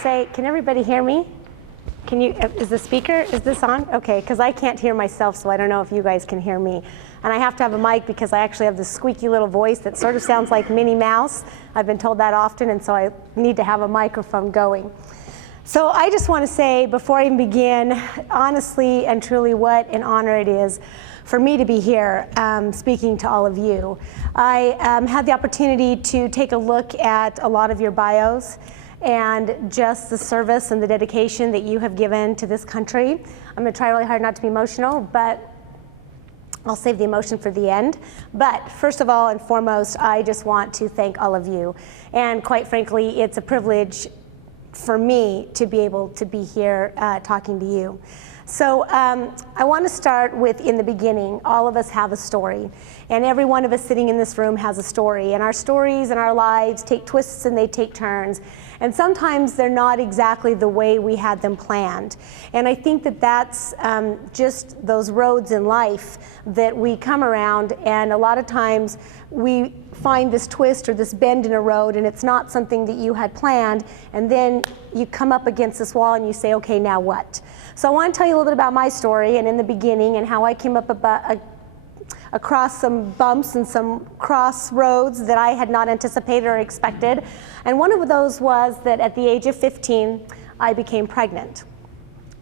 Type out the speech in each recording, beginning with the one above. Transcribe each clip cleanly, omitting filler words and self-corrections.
say, can everybody hear me? Can you, is the speaker, is this on? Okay, because I can't hear myself, so I don't know if you guys can hear me. And I have to have a mic because I actually have this squeaky little voice that sort of sounds like Minnie Mouse. I've been told that often, and so I need to have a microphone going. So I just want to say, before I even begin, honestly and truly what an honor it is for me to be here speaking to all of you. I had the opportunity to take a look at a lot of your bios and just the service and the dedication that you have given to this country. I'm going to try really hard not to be emotional, but I'll save the emotion for the end. But first of all and foremost, I just want to thank all of you. And quite frankly, it's a privilege for me to be able to be here talking to you. So I want to start with, in the beginning, all of us have a story. And every one of us sitting in this room has a story. And our stories and our lives take twists and they take turns. And sometimes they're not exactly the way we had them planned. And I think that that's just those roads in life that we come around, and a lot of times we find this twist or this bend in a road, and it's not something that you had planned, and then you come up against this wall and you say, okay, now what? So I want to tell you a little bit about my story and in the beginning and how I came up across some bumps and some crossroads that I had not anticipated or expected. And one of those was that at the age of 15, I became pregnant.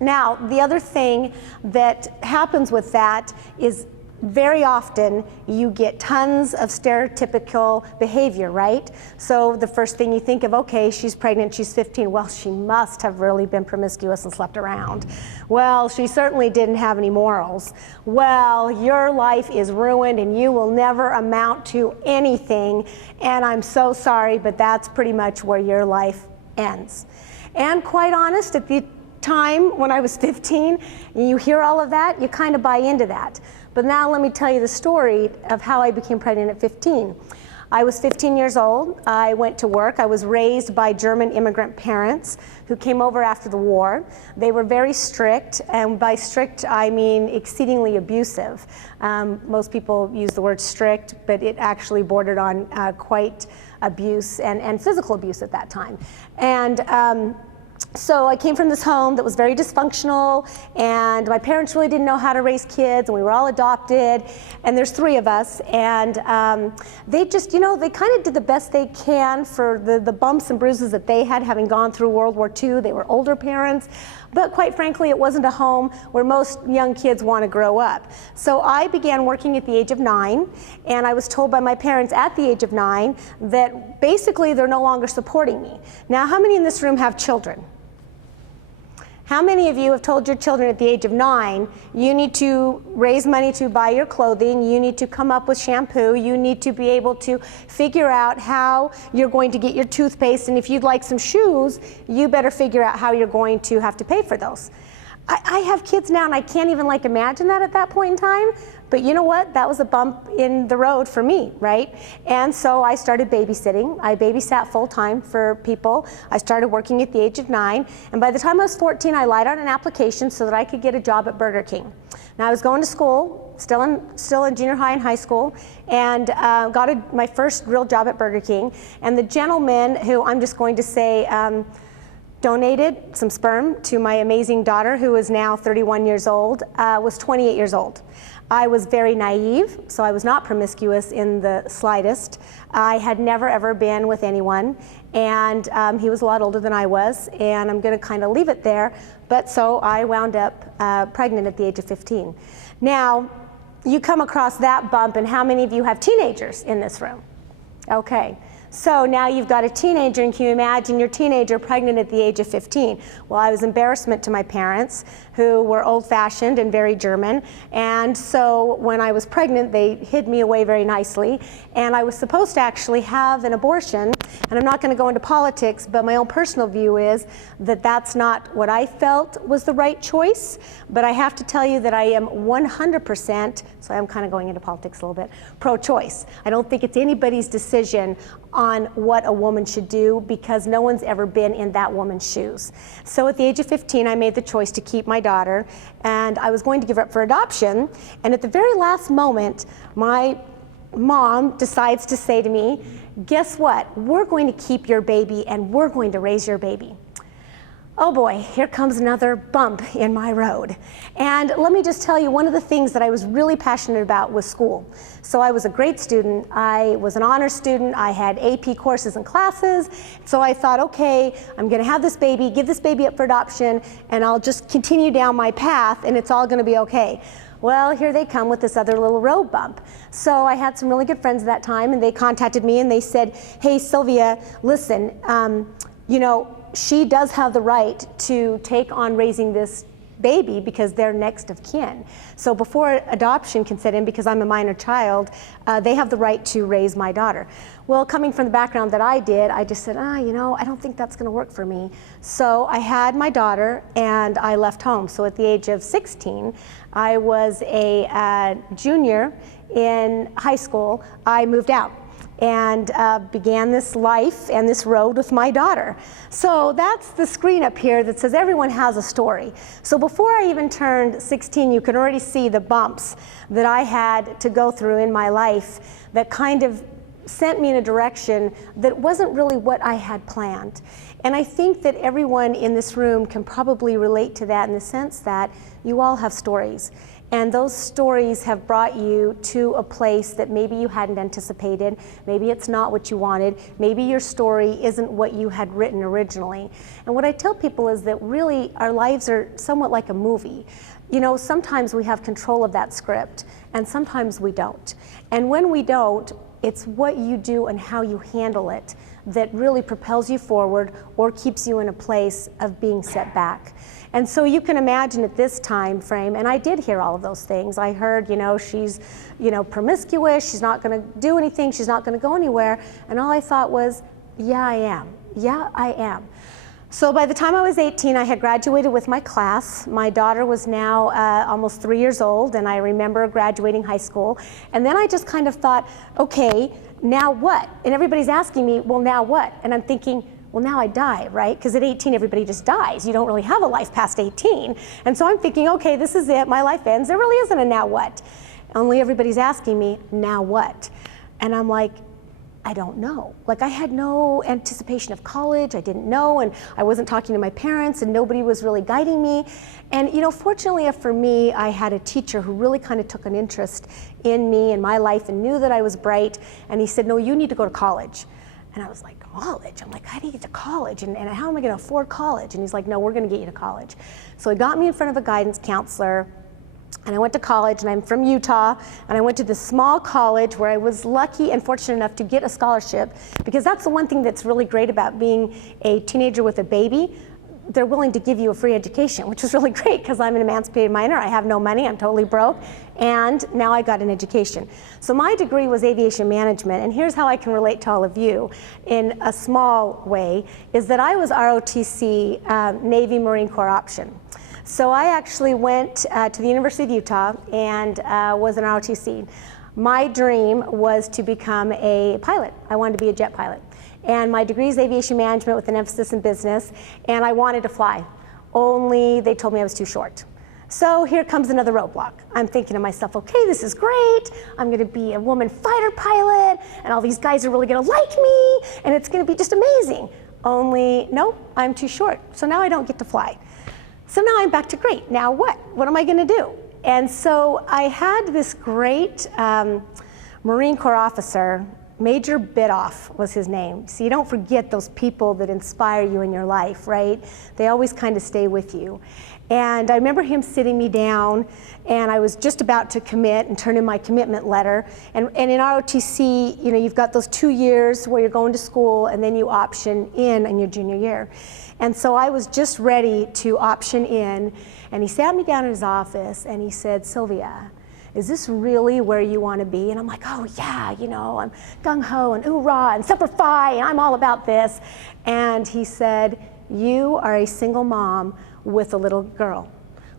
Now, the other thing that happens with that is very often you get tons of stereotypical behavior, right? So the first thing you think of, okay, she's pregnant, she's 15, well, she must have really been promiscuous and slept around. Well, she certainly didn't have any morals. Well, your life is ruined and you will never amount to anything, and I'm so sorry, but that's pretty much where your life ends. And quite honest, at the time when I was 15, you hear all of that, you kind of buy into that. But now let me tell you the story of how I became pregnant at 15. I was 15 years old. I went to work. I was raised by German immigrant parents who came over after the war. They were very strict, and by strict I mean exceedingly abusive. Most people use the word strict, but it actually bordered on quite abuse and physical abuse at that time. And so I came from this home that was very dysfunctional, and my parents really didn't know how to raise kids, and we were all adopted, and there's 3 of us, and they just, you know, they kind of did the best they can for the bumps and bruises that they had, having gone through World War II. They were older parents, but quite frankly, it wasn't a home where most young kids want to grow up. So I began working at the age of 9, and I was told by my parents at the age of 9 that basically they're no longer supporting me. Now, how many in this room have children? How many of you have told your children at the age of 9, you need to raise money to buy your clothing, you need to come up with shampoo, you need to be able to figure out how you're going to get your toothpaste, and if you'd like some shoes, you better figure out how you're going to have to pay for those. I have kids now, and I can't even imagine that at that point in time, but you know what? That was a bump in the road for me, right? And so I started babysitting. I babysat full-time for people. I started working at the age of 9, and by the time I was 14, I lied on an application so that I could get a job at Burger King. Now, I was going to school, still in junior high and high school, and got my first real job at Burger King, and the gentleman who, I'm just going to say, donated some sperm to my amazing daughter, who is now 31 years old, was 28 years old. I was very naive, so I was not promiscuous in the slightest. I had never ever been with anyone, and he was a lot older than I was, and I'm going to kind of leave it there, but so I wound up pregnant at the age of 15. Now, you come across that bump, and how many of you have teenagers in this room? Okay. So now you've got a teenager, and can you imagine your teenager pregnant at the age of 15? Well, I was embarrassment to my parents, who were old-fashioned and very German, and so when I was pregnant, they hid me away very nicely, and I was supposed to actually have an abortion, and I'm not going to go into politics, but my own personal view is that that's not what I felt was the right choice, but I have to tell you that I am 100%, so I'm kind of going into politics a little bit, pro-choice. I don't think it's anybody's decision on what a woman should do, because no one's ever been in that woman's shoes. So at the age of 15, I made the choice to keep my daughter, and I was going to give her up for adoption, and at the very last moment, my mom decides to say to me, guess what? We're going to keep your baby, and we're going to raise your baby. oh boy, here comes another bump in my road. And let me just tell you, one of the things that I was really passionate about was school. So I was a great student. I was an honor student. I had AP courses and classes. So I thought, okay, I'm gonna have this baby, give this baby up for adoption, and I'll just continue down my path and it's all gonna be okay. Well, here they come with this other little road bump. So I had some really good friends at that time, and they contacted me and they said, hey, Sylvia, listen, you know, she does have the right to take on raising this baby because they're next of kin. So before adoption can set in, because I'm a minor child, they have the right to raise my daughter. Well, coming from the background that I did, I just said, you know, I don't think that's gonna work for me. So I had my daughter and I left home. So at the age of 16, I was a junior in high school. I moved out and began this life and this road with my daughter. So that's the screen up here that says everyone has a story. So before I even turned 16, you can already see the bumps that I had to go through in my life that kind of sent me in a direction that wasn't really what I had planned. And I think that everyone in this room can probably relate to that in the sense that you all have stories. And those stories have brought you to a place that maybe you hadn't anticipated. Maybe it's not what you wanted. Maybe your story isn't what you had written originally. And what I tell people is that really our lives are somewhat like a movie. You know, sometimes we have control of that script and sometimes we don't. And when we don't, it's what you do and how you handle it that really propels you forward or keeps you in a place of being set back. And so you can imagine at this time frame, and I did hear all of those things. I heard, you know, she's, you know, promiscuous, she's not gonna do anything, she's not gonna go anywhere. And all I thought was, yeah, I am. Yeah, I am. So by the time I was 18, I had graduated with my class. My daughter was now almost 3 years old, and I remember graduating high school. And then I just kind of thought, okay, now what? And everybody's asking me, well, now what? And I'm thinking, well, now I die, right? Because at 18, everybody just dies. You don't really have a life past 18. And so I'm thinking, okay, this is it, my life ends. There really isn't a now what. Only everybody's asking me, now what? And I'm like, I don't know. Like, I had no anticipation of college. I didn't know, and I wasn't talking to my parents, and nobody was really guiding me. And, you know, fortunately for me, I had a teacher who really kind of took an interest in me and my life and knew that I was bright. And he said, no, you need to go to college. And I was like, college? I'm like, how do you get to college? And how am I gonna afford college? And he's like, no, we're gonna get you to college. So he got me in front of a guidance counselor, and I went to college, and I'm from Utah, and I went to this small college where I was lucky and fortunate enough to get a scholarship, because that's the one thing that's really great about being a teenager with a baby. They're willing to give you a free education, which is really great because I'm an emancipated minor, I have no money, I'm totally broke, and now I got an education. So my degree was aviation management, and here's how I can relate to all of you in a small way, is that I was ROTC, Navy Marine Corps option. So I actually went to the University of Utah and was an ROTC. My dream was to become a pilot. I wanted to be a jet pilot. And my degree is aviation management with an emphasis in business, and I wanted to fly. Only they told me I was too short. So here comes another roadblock. I'm thinking to myself, okay, this is great. I'm gonna be a woman fighter pilot, and all these guys are really gonna like me, and it's gonna be just amazing. Only, nope, I'm too short. So now I don't get to fly. So now I'm back to great. Now what? What am I gonna do? And so I had this great Marine Corps officer, Major Bidoff was his name. So you don't forget those people that inspire you in your life, right? They always kind of stay with you. And I remember him sitting me down, and I was just about to commit and turn in my commitment letter. And in ROTC, you know, you've got those 2 years where you're going to school, and then you option in your junior year. And so I was just ready to option in, and he sat me down in his office, and he said, Sylvia, is this really where you want to be? And I'm like, oh yeah, you know, I'm gung-ho and ooh-rah and Semper Fi, and I'm all about this. And he said, you are a single mom with a little girl.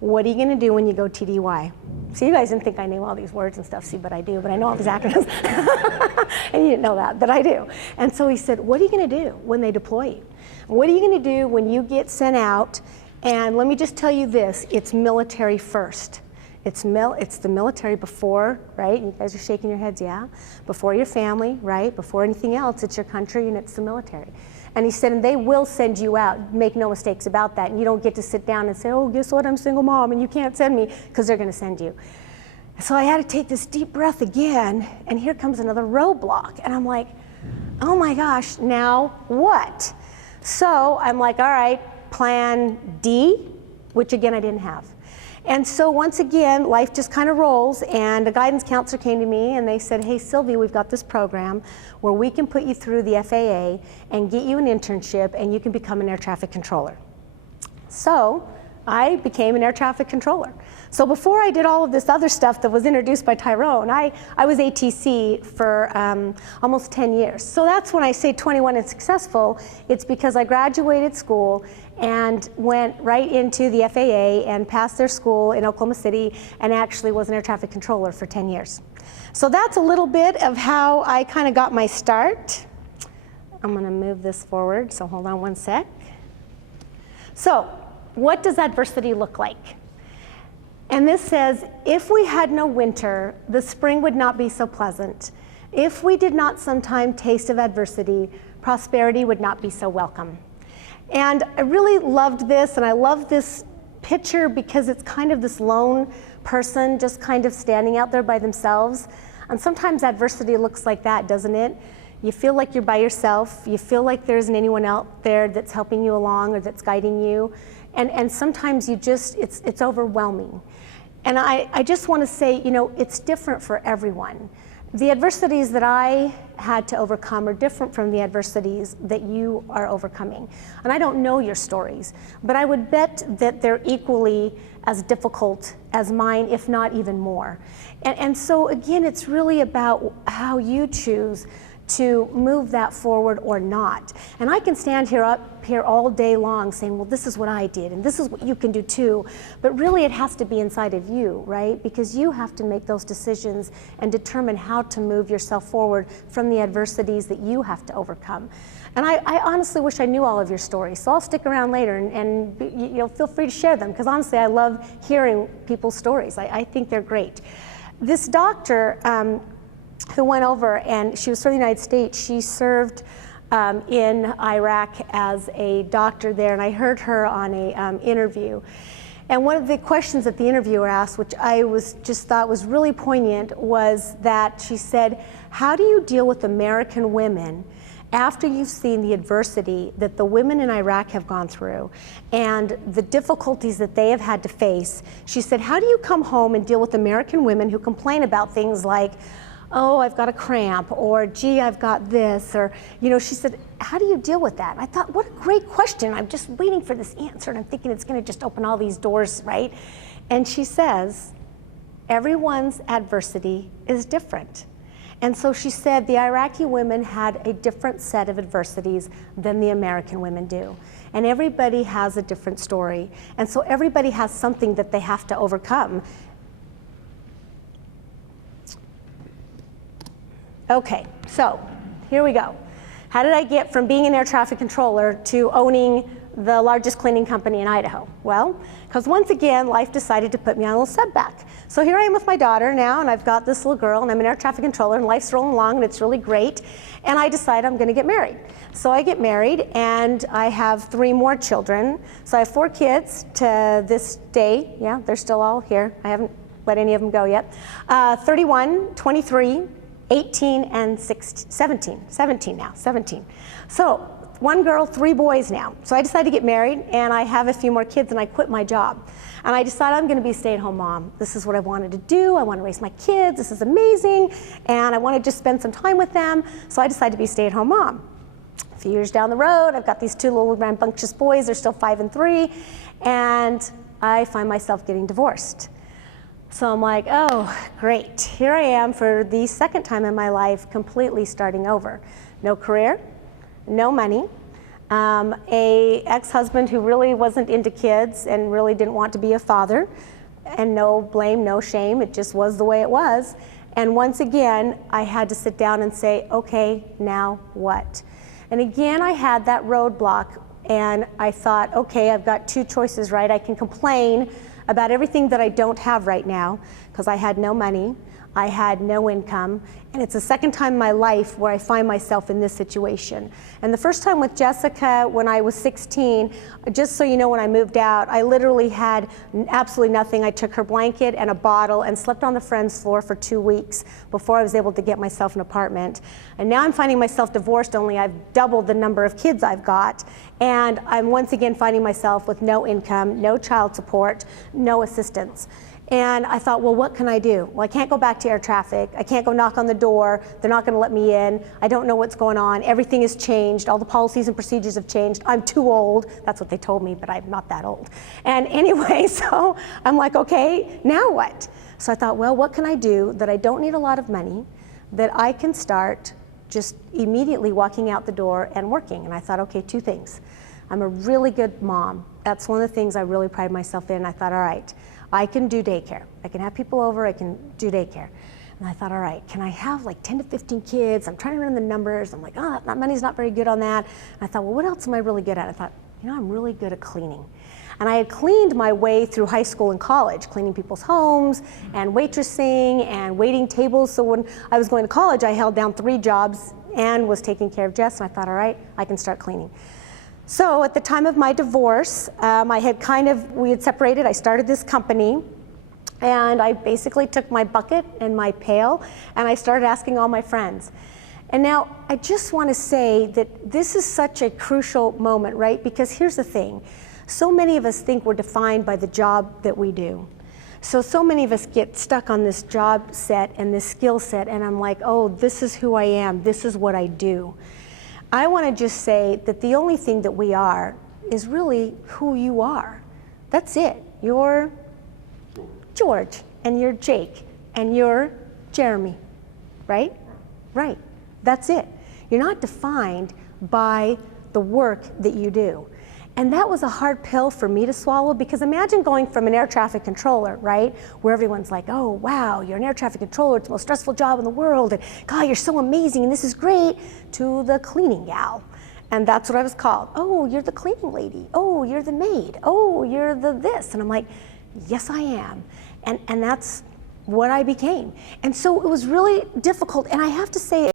What are you going to do when you go TDY? So you guys didn't think I knew all these words and stuff, see, but I do, but I know all these acronyms. And you didn't know that, but I do. And so he said, what are you going to do when they deploy you? What are you going to do when you get sent out? And let me just tell you this, it's military first. It's the military before, right? You guys are shaking your heads, yeah? Before your family, right? Before anything else, it's your country and it's the military. And he said, and they will send you out, make no mistakes about that. And you don't get to sit down and say, oh, guess what, I'm a single mom and you can't send me, because they're gonna send you. So I had to take this deep breath again, and here comes another roadblock. And I'm like, oh my gosh, now what? So I'm like, all right, plan D, which again I didn't have. And so once again, life just kind of rolls, and a guidance counselor came to me and they said, hey Sylvia, we've got this program where we can put you through the FAA and get you an internship and you can become an air traffic controller. So I became an air traffic controller. So before I did all of this other stuff that was introduced by Tyrone, I was ATC for almost 10 years. So that's when I say 21 and successful, it's because I graduated school and went right into the FAA and passed their school in Oklahoma City and actually was an air traffic controller for 10 years. So that's a little bit of how I kind of got my start. I'm gonna move this forward, so hold on one sec. So, what does adversity look like? And this says, if we had no winter, the spring would not be so pleasant. If we did not sometime taste of adversity, prosperity would not be so welcome. And I really loved this, and I love this picture because it's kind of this lone person just kind of standing out there by themselves. And sometimes adversity looks like that, doesn't it? You feel like you're by yourself. You feel like there isn't anyone out there that's helping you along or that's guiding you. And sometimes you just, it's overwhelming. And I just want to say, you know, it's different for everyone. The adversities that I had to overcome are different from the adversities that you are overcoming. And I don't know your stories, but I would bet that they're equally as difficult as mine, if not even more. And so again, it's really about how you choose to move that forward or not. And I can stand up here all day long saying, well, this is what I did, and this is what you can do too. But really it has to be inside of you, right? Because you have to make those decisions and determine how to move yourself forward from the adversities that you have to overcome. And I honestly wish I knew all of your stories, so I'll stick around later and you know, feel free to share them, because honestly I love hearing people's stories. I think they're great. This doctor, who went over, and she was from the United States. She served in Iraq as a doctor there, and I heard her on a interview. And one of the questions that the interviewer asked, which I just thought was really poignant, was that she said, how do you deal with American women after you've seen the adversity that the women in Iraq have gone through and the difficulties that they have had to face? She said, how do you come home and deal with American women who complain about things like, oh, I've got a cramp, or gee, I've got this, or, you know, she said, how do you deal with that? And I thought, what a great question. I'm just waiting for this answer, and I'm thinking it's going to just open all these doors, right? And she says, everyone's adversity is different. And so she said the Iraqi women had a different set of adversities than the American women do. And everybody has a different story. And so everybody has something that they have to overcome. Okay, so here we go. How did I get from being an air traffic controller to owning the largest cleaning company in Idaho? Well, because once again, life decided to put me on a little setback. So here I am with my daughter now, and I've got this little girl, and I'm an air traffic controller, and life's rolling along, and it's really great. And I decide I'm going to get married. So I get married, and I have 3 more children. So I have 4 kids to this day. Yeah, they're still all here. I haven't let any of them go yet. 31, 23, 18 and 17 now. So 1 girl, 3 boys now. So I decided to get married, and I have a few more kids, and I quit my job. And I decided I'm going to be a stay-at-home mom. This is what I wanted to do. I want to raise my kids. This is amazing. And I want to just spend some time with them. So I decided to be a stay-at-home mom. A few years down the road, I've got these 2 little rambunctious boys. They're still 5 and 3. And I find myself getting divorced. So I'm like, oh, great. Here I am for the 2nd time in my life, completely starting over. No career, no money, a ex-husband who really wasn't into kids and really didn't want to be a father, and no blame, no shame. It just was the way it was. And once again, I had to sit down and say, okay, now what? And again, I had that roadblock, and I thought, okay, I've got 2 choices, right? I can complain about everything that I don't have right now, because I had no money, I had no income, and it's the second time in my life where I find myself in this situation. And the first time with Jessica, when I was 16, just so you know, when I moved out, I literally had absolutely nothing. I took her blanket and a bottle and slept on the friend's floor for 2 weeks before I was able to get myself an apartment. And now I'm finding myself divorced, only I've doubled the number of kids I've got, and I'm once again finding myself with no income, no child support, no assistance. And I thought, well, what can I do? Well, I can't go back to air traffic. I can't go knock on the door. They're not going to let me in. I don't know what's going on. Everything has changed. All the policies and procedures have changed. I'm too old. That's what they told me, but I'm not that old. And anyway, so I'm like, okay, now what? So I thought, well, what can I do that I don't need a lot of money, that I can start just immediately walking out the door and working? And I thought, okay, 2 things. I'm a really good mom. That's one of the things I really pride myself in. I thought, all right, I can do daycare. I can have people over, I can do daycare. And I thought, all right, can I have like 10 to 15 kids? I'm trying to run the numbers. I'm like, oh, that money's not very good on that. And I thought, well, what else am I really good at? I thought, you know, I'm really good at cleaning. And I had cleaned my way through high school and college, cleaning people's homes and waitressing and waiting tables. So when I was going to college, I held down 3 jobs and was taking care of Jess. And I thought, all right, I can start cleaning. So at the time of my divorce, we had separated. I started this company, and I basically took my bucket and my pail, and I started asking all my friends. And now I just want to say that this is such a crucial moment, right? Because here's the thing. So many of us think we're defined by the job that we do. So many of us get stuck on this job set and this skill set, and I'm like, oh, this is who I am. This is what I do. I want to just say that the only thing that we are is really who you are. That's it. You're George, and you're Jake, and you're Jeremy, right? Right. That's it. You're not defined by the work that you do. And that was a hard pill for me to swallow, because imagine going from an air traffic controller, right, where everyone's like, oh, wow, you're an air traffic controller, it's the most stressful job in the world, and God, you're so amazing, and this is great, to the cleaning gal. And that's what I was called. Oh, you're the cleaning lady. Oh, you're the maid. Oh, you're the this. And I'm like, yes, I am. And that's what I became. And so it was really difficult, and I have to say,